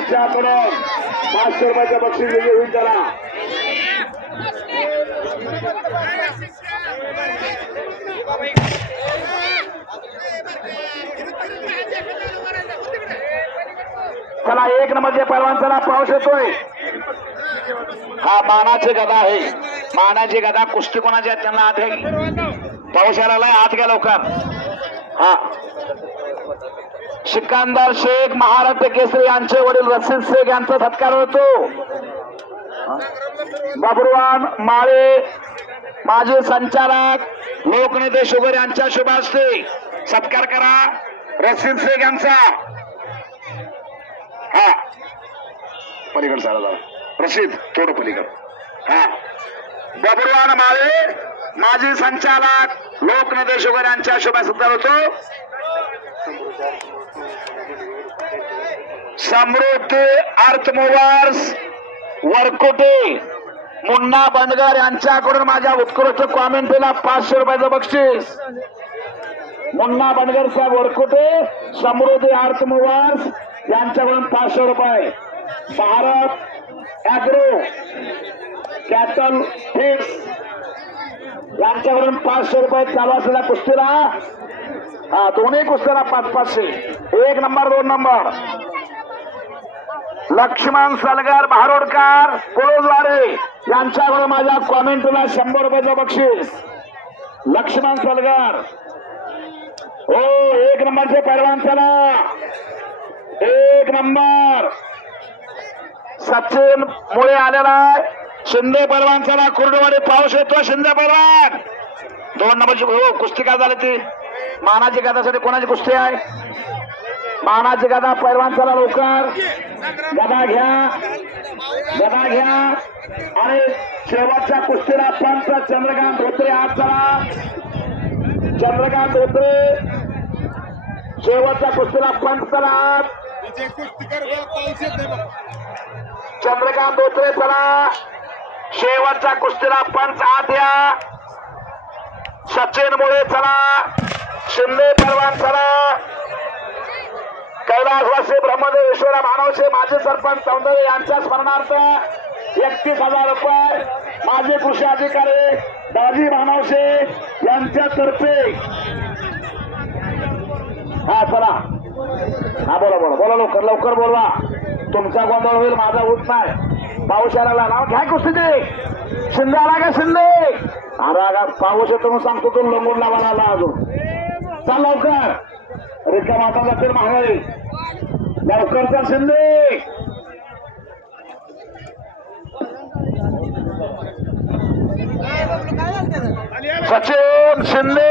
यांच्याकडून पाचशे रुपयाचं बक्षीस विजय होईल त्याला. चला एक नंबरच्या पैलवान चला पाऊस येतोय. हा मानाची गदा आहे. मानाची गदा कुस्ती कोणाची आहेत त्यांना आत पाऊस यायला आत घ्या लवकर. हा. शिकांदार शेख महाराष्ट्र केसरी यांचे वडील रसिद शेख यांचा सत्कार होतो. बाबुरवान माळे माजी संचालक लोकनेते शुगर यांच्या शुभ सत्कार करा रसिद शेख यांचा. हा. पलीकड सारा प्रसिद्ध थोडं पलीकड. हा. बाबुरवान माळे माजी संचालक लोकनेते शुगर यांच्या शुभ सत्कार होतो. समृद्धी अर्थ मोबार्स मुन्ना बंडगर यांच्याकडून माझ्या उत्कृष्ट कॉमेंट्रीला पाचशे रुपयाचं बक्षीस. मुन्ना बंडगर साहेब वरकुटे समृद्धी अर्थ मोबार्स यांच्याकडून पाचशे रुपये. भारत अॅग्रो कॅटल फिक्स यांच्याकडून पाचशे रुपये चालू असलेल्या कुस्तीला. हा दोन्ही कुस्त्याला पाच पाचशे. एक नंबर दोन नंबर. लक्ष्मण सलगर भारोडकर पोळोद्वारे यांच्यावर माझ्या कॉमेंटला शंभर रुपयाचं बक्षीस. लक्ष्मण सलगर. हो एक नंबरचे पैलवान चला. एक नंबर. सचिन मुळे आलेला आहे. शिंदे पैलवान चला. कुर्डवाडी पाऊस येतो शिंदे पैलवान. दोन नंबरची हो कुस्ती काय झाली ती? मानाची गदासाठी कोणाची कुस्ती आहे? मानाची गदा पैलवान चला लवकर. गदा घ्या. गदा घ्या. आणि शेवटच्या कुस्तीला पंच चंद्रकांत धोत्रे आज चला चंद्रकांत धोत्रे. शेवटच्या कुस्तीला पंच चला चंद्रकांत धोत्रे चला शेवटच्या कुस्तीला पंच आत या सचिन मुळे चला शिंदे परवान चला कैलासवासी ब्रह्मदेवेश्वर मानवचे माजी सरपंच सौंदर्य यांच्या स्मरणार्थ एकतीस हजार रुपये माजी कृषी अधिकारी दाजी मानवशे यांच्यातर्फे. हा चला. हा बोला बोला. बोला लवकर लवकर बोलवा. तुमचा गोंधळ होईल माझा होत नाही. पाऊस यायला नाव घ्या कुस्ती शिंदे आला का शिंदे? अरे अगा पाऊस येतो सांगतो तू लंगून लावा आला अजून. चल लवकर. रिक्षा माता जातील महागाई लवकर चल शिंदे. सचिन शिंदे.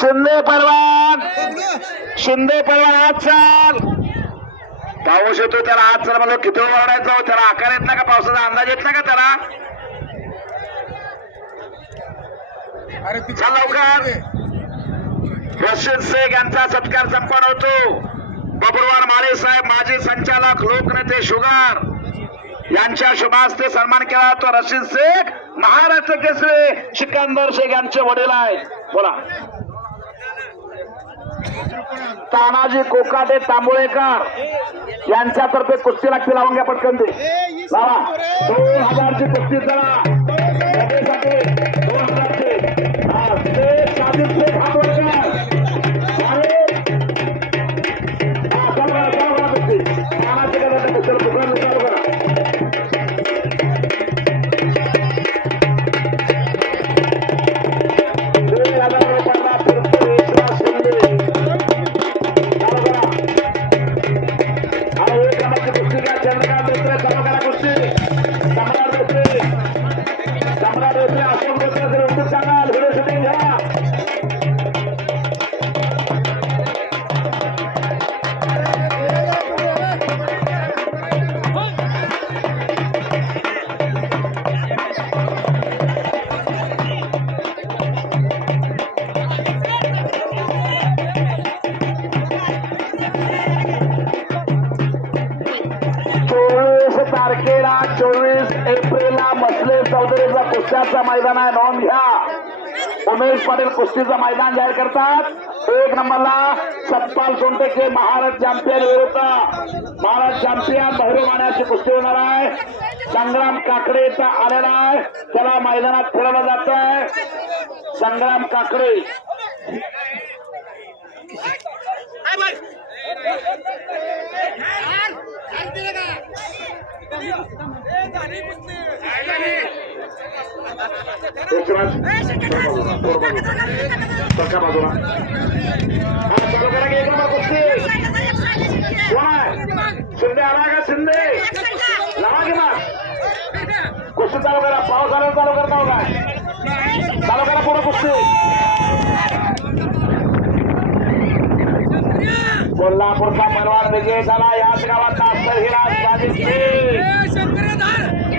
शिंदे परवान शिंदे परवान आज चाल. पाऊस येतो त्याला आज चला मला किती ओरडायचं? त्याला आकार येत नाही का? पावसाचा अंदाज येत नाही का त्याला? चल लवकर. रशीद शेख यांचा सत्कार संपन्न होतो. बबरवान माळे साहेब माजी संचालक लोकनेते शुगर यांच्या शुभास्ते सन्मान केला तो रशीद शेख महाराष्ट्र केसरी सिकंदर शेख यांचे वडील आहेत. बोला. तानाजी कोकाटे तांबोळेकर यांच्यातर्फे कुस्ती लागते लावून घ्या पटकन ते लावा दोन हजारची कुस्ती चला तारखेला चोवीस एप्रिलला मसले चौधरीचा कुस्त्याचा मैदान आहे. नोंद घ्या. उमेश पाटील कुस्तीचं मैदान जाहीर करतात. एक नंबरला सत्पाल सोनटेके महाराज चॅम्पियन विरुद्ध. महाराज चॅम्पियन भैरव कुस्ती होणार आहे. संग्राम काकडे इथं आलेला आहे. त्याला मैदानात खेळवलं जात आहे. संग्राम काकडे. यशराज सरका बाजूला हा चालू करा की एक नंबर कुस्ती कोण आहे शिंदे आला का शिंदे लावा की मग कुस्ती चालू करा पाऊस आल्यावर चालू करता हो काय चालू करा पुढे कुस्ती कोल्हापूरचा परवान विजय झाला याच गावात हिराज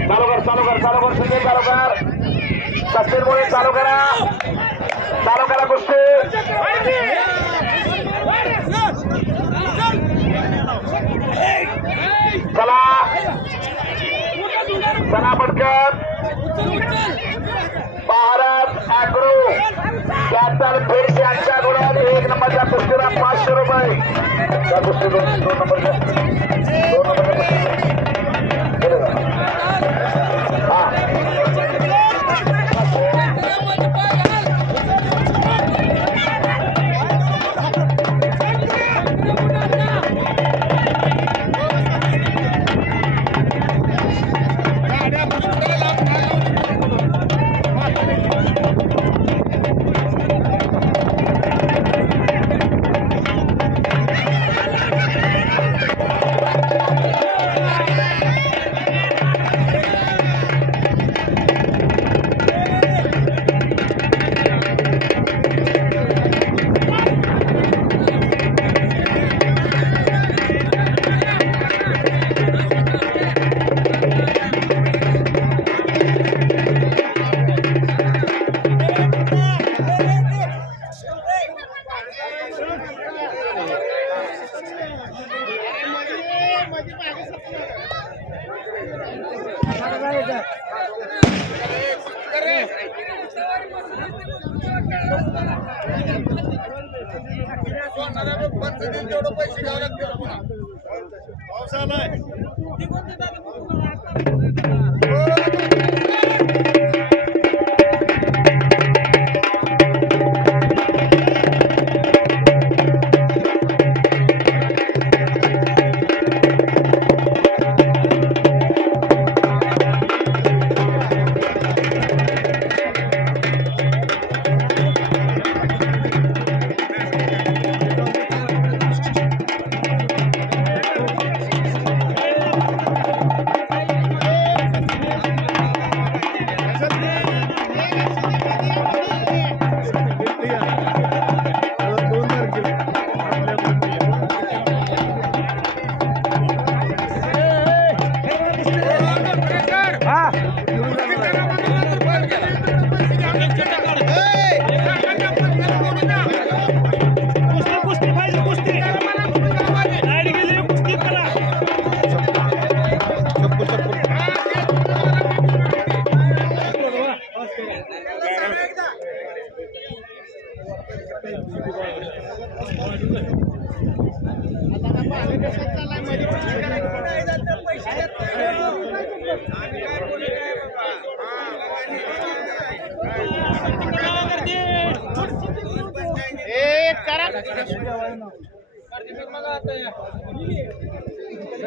चालू कर चालू कर चालू कर चालू कर करा चालू करा कुस्ती चला चला भारत अॅग्रो। कॅप्टन फिर यांच्या गुणाने एक नंबरच्या कुस्तीला पाचशे रुपये. दोन दोन नंबरच्या दोन नंबरच्या अडचणीत तेवढं पैसे घ्यावं लागतील पाऊस कुस्ती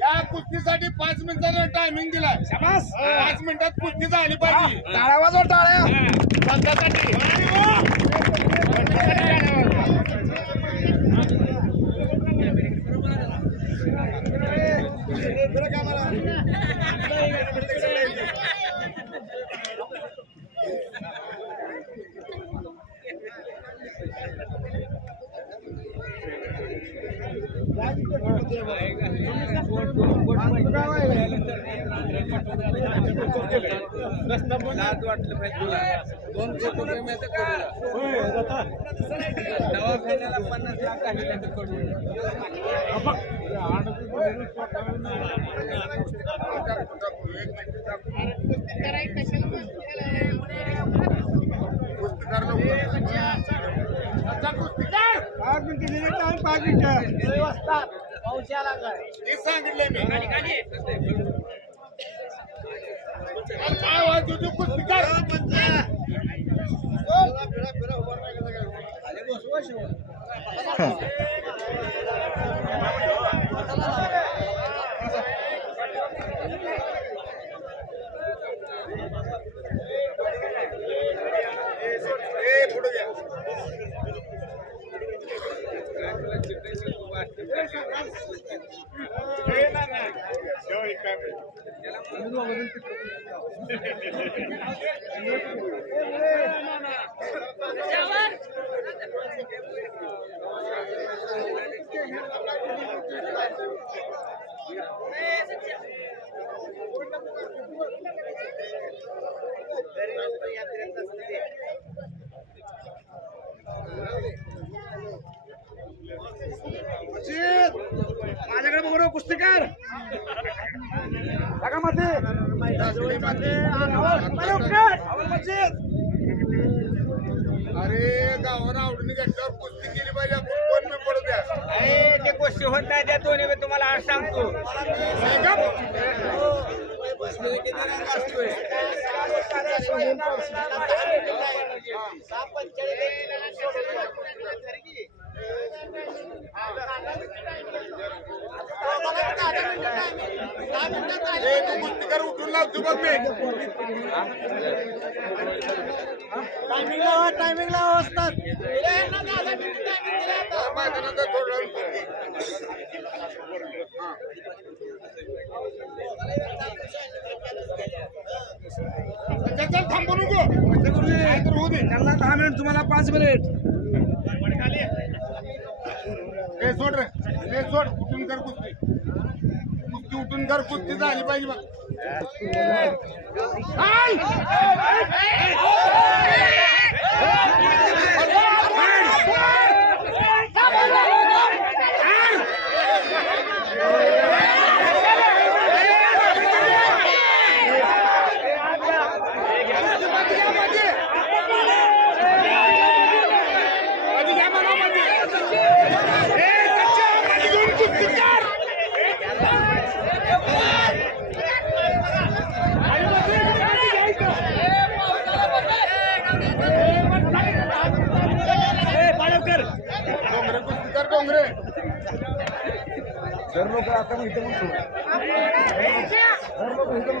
या कुस्तीसाठी पाच मिनिटाचा टायमिंग दिलाय. पाच मिनिटात कुस्ती झाली पाहिजे. टाळ्या वाजव टाळ्या. पंचासाठी लाज वाटलं पाहिजे तुला. दोन कोटी रुपये मिळते कडूला दवाखान्याला पन्नास लाख आहे त्याचं लवकर. अच्छा, कुस्तीकार हे सांगितलंय मी. अरे काय वाद तुझे कुस्तीकार ए, पुढे घ्या. ए, ना, ना. ठेव हे काय माहिती. माझ्याकडे बघू कुस्तीकार अरे गावाला आवडून घेतल्यावर कुस्ती केली पाहिजे आपण कोण मी पडू द्या ते गोष्टी होत नाही त्या दोन्ही मी तुम्हाला आज सांगतो. हो. नाही का? ए, तू बघ मी थांबू नको तर होऊ दे त्यांना दहा मिनिट तुम्हाला पाच मिनिट सोड रे सोड उठून कर कुस्ती कुस्ती उठून कर कुस्ती झाली पाहिजे बघ हाय! मध्ये घ्या मला मध्ये. ए, सच्चा, मध्ये घेऊन कुस्ती कर. डोंगरे कुस्ती कर डोंगरे यांचा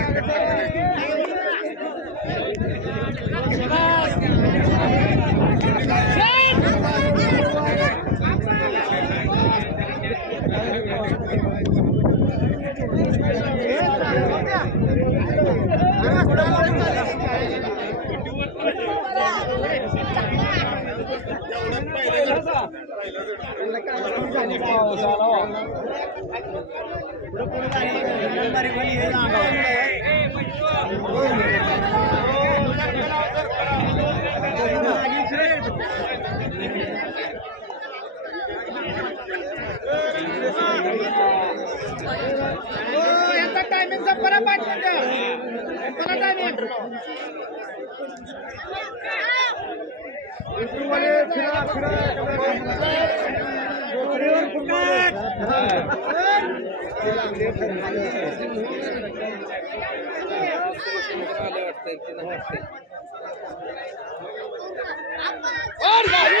टायमिंगचा परत पाच टायमिंग वाटतं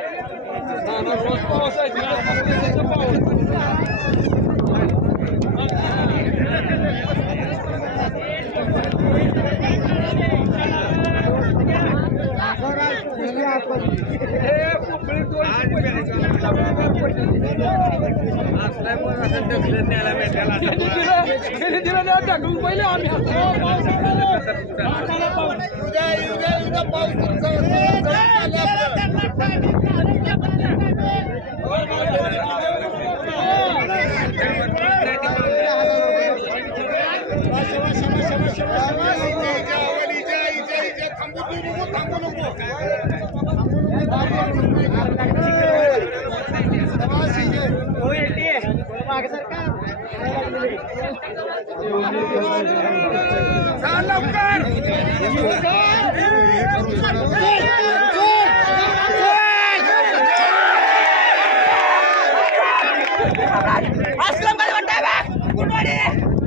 पहिले आम्ही उद्या उद्या उद्या पाऊस तुमचा थांबू नको थांबू नको लवकर.